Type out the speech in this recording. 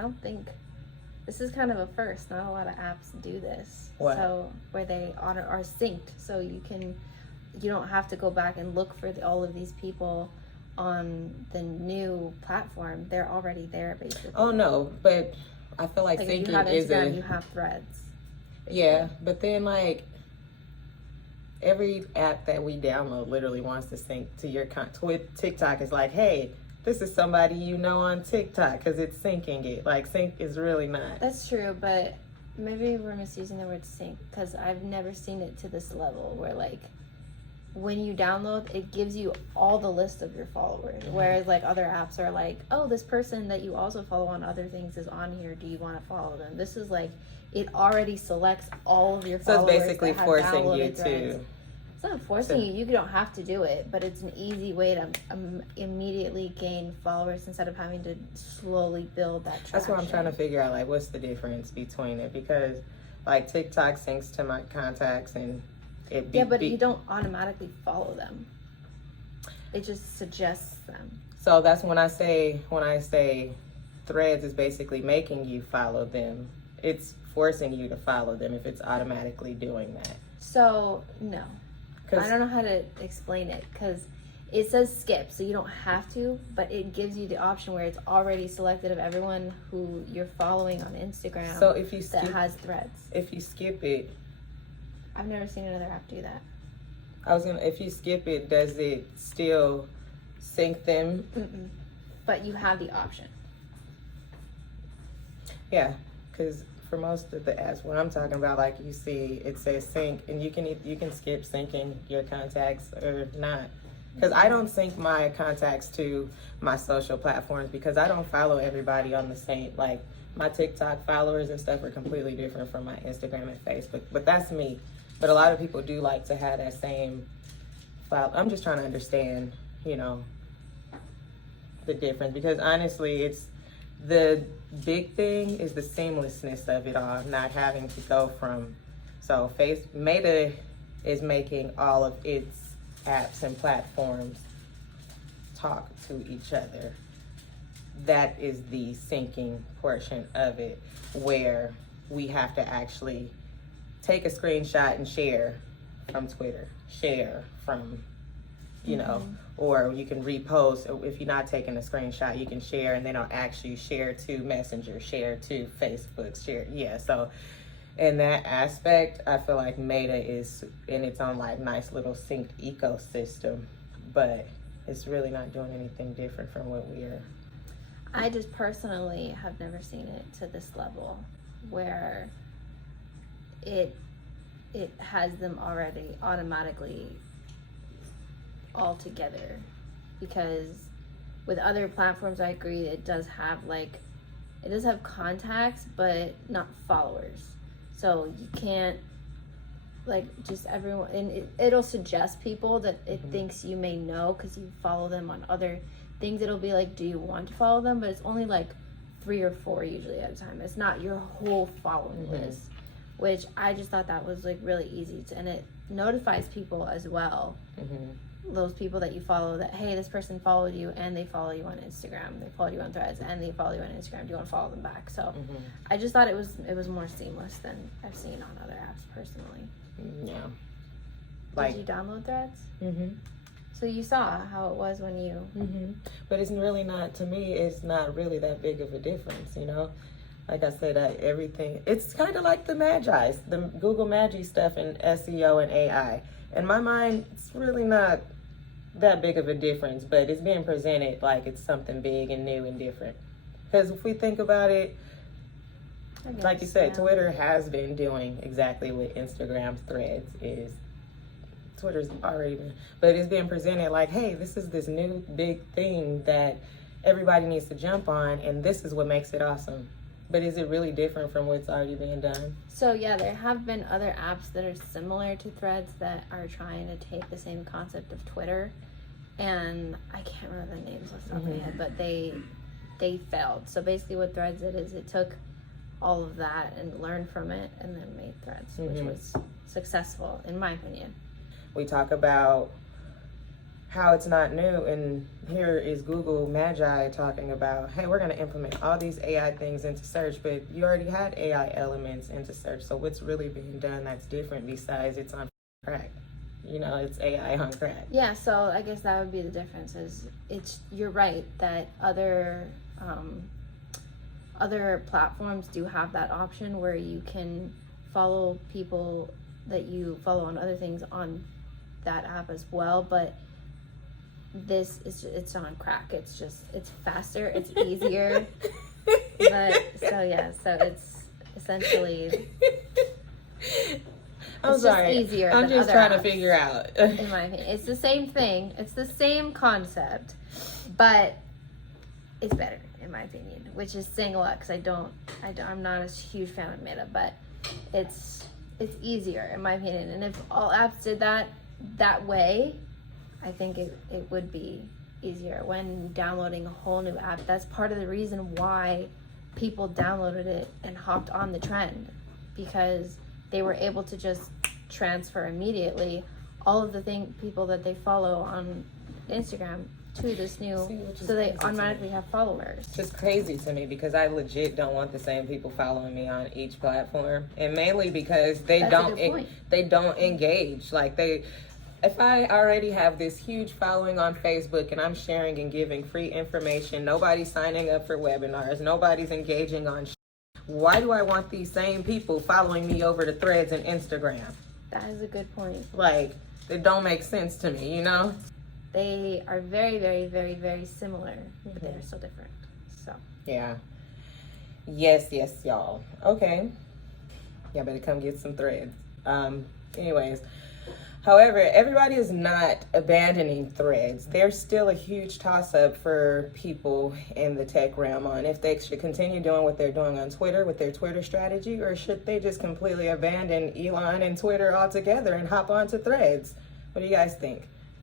I don't think this is kind of a first. Not a lot of apps do this. What? So where they are synced, so you don't have to go back and look for all of these people on the new platform. They're already there, basically. Oh no, but I feel like if you syncing have Instagram, is you have Threads. yeah, but then like every app that we download literally wants to sync to your TikTok is like, hey, this is somebody you know on TikTok because it's syncing it. Like sync is really not. That's true, but maybe we're misusing the word sync because I've never seen it to this level where like when you download, it gives you all the list of your followers. Whereas like other apps are like, oh, this person that you also follow on other things is on here. Do you want to follow them? This is like, it already selects all of your followers. So it's basically forcing you to. It's not forcing you. You don't have to do it, but it's an easy way to immediately gain followers instead of having to slowly build that traction. That's what I'm trying to figure out. Like, what's the difference between it? Because like TikTok syncs to my contacts and but you don't automatically follow them. It just suggests them. So that's when I say Threads is basically making you follow them. It's forcing you to follow them if it's automatically doing that. So no, I don't know how to explain it because it says skip, so you don't have to, but it gives you the option where it's already selected of everyone who you're following on Instagram. So if you skip, that has Threads. If you skip it, I've never seen another app do that. If you skip it, does it still sync them? Mm-mm. But you have the option. Yeah, because for most of the apps, what I'm talking about, like you see, it says sync, and you can skip syncing your contacts or not. Because I don't sync my contacts to my social platforms because I don't follow everybody on the same, like my TikTok followers and stuff are completely different from my Instagram and Facebook. But that's me. But a lot of people do like to have that same file. I'm just trying to understand, the difference because honestly, it's the big thing is the seamlessness of it all, not having to go from. So Meta is making all of its apps and platforms talk to each other. That is the syncing portion of it, where we have to actually take a screenshot and share from Twitter, share from, or you can repost. If you're not taking a screenshot, you can share, and then I'll actually share to Messenger, share to Facebook, share. Yeah, so in that aspect, I feel like Meta is in its own like nice little synced ecosystem, but it's really not doing anything different from what we are. I just personally have never seen it to this level where it has them already automatically all together, because with other platforms I agree it does have contacts but not followers, so you can't like just everyone, and it'll suggest people that it thinks you may know because you follow them on other things. It'll be like, do you want to follow them? But it's only like 3 or 4 usually at a time. It's not your whole following list, which I just thought that was like really easy and it notifies people as well. Those people that you follow that, hey, this person followed you and they follow you on Instagram, they followed you on Threads, and they follow you on Instagram. Do you want to follow them back? So I just thought it was more seamless than I've seen on other apps personally. Yeah. Did you download Threads? So you saw how it was when you... But it's really not, to me, it's not really that big of a difference, Like I said, everything, it's kind of like the Magi's, the Google Magi stuff and SEO and AI. In my mind, it's really not that big of a difference, but it's being presented like it's something big and new and different. Because if we think about it, like you said, Twitter has been doing exactly what Instagram's Threads is. Twitter's already been, but it's being presented like, hey, this is this new big thing that everybody needs to jump on, and this is what makes it awesome. But is it really different from what's already being done? So yeah, there have been other apps that are similar to Threads that are trying to take the same concept of Twitter, and I can't remember the names off the top of my head, but they failed. So basically what Threads did is it took all of that and learned from it and then made Threads, which was successful in my opinion. We talk about how it's not new. And here is Google Magi talking about, hey, we're going to implement all these AI things into search, but you already had AI elements into search. So what's really being done that's different besides it's on crack? You know, it's AI on crack. Yeah, so I guess that would be the difference. Is you're right that other platforms do have that option where you can follow people that you follow on other things on that app as well, but it's on crack. It's faster, it's easier. But so it's essentially I'm sorry. Easier I'm than just other trying to apps, figure out. in my opinion, it's the same thing. It's the same concept, but it's better in my opinion. Which is saying a lot because I'm not a huge fan of Meta, but it's easier in my opinion. And if all apps did that way, I think it would be easier when downloading a whole new app. That's part of the reason why people downloaded it and hopped on the trend, because they were able to just transfer immediately all of the people that they follow on Instagram to this new, so they automatically have followers. It's just crazy to me because I legit don't want the same people following me on each platform, and mainly because they don't engage. Like if I already have this huge following on Facebook and I'm sharing and giving free information, nobody's signing up for webinars, nobody's engaging on why do I want these same people following me over to Threads and Instagram? That is a good point. Like, it don't make sense to me, you know? They are very, very, very, very similar, but they are so different. So yeah. Yes, y'all. Okay. Y'all better come get some Threads. Anyways. However, everybody is not abandoning Threads. There's still a huge toss-up for people in the tech realm on if they should continue doing what they're doing on Twitter with their Twitter strategy, or should they just completely abandon Elon and Twitter altogether and hop onto Threads? What do you guys think?